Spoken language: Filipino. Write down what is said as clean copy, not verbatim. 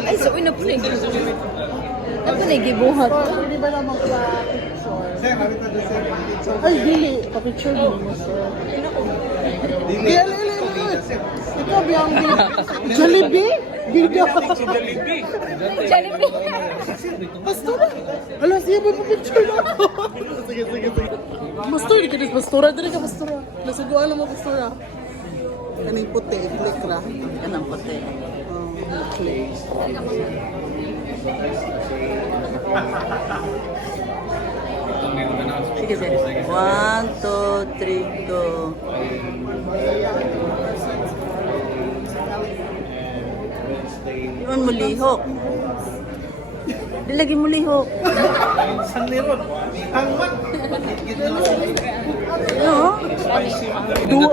Ay, so ina po na ako na gibuhat. Hindi ba lang magpa-picture? Ay, dili. Pa-picture mo mo, sir. Dili. Ikaw biyang Jollibee? Video. Jollibee. Pastora? Ala, siya ba pa-picture na ako? Sige. Pastora, di ka na pastora. Dili ka pastora. Nasagawa lang mo pastora. Kaning puti, click ra. Anong puti? Click. Sige, sir. 1, 2, 3, go. Iwan mo lihok. Dilagay mo lihok. San lirot? Hangmat. Ano?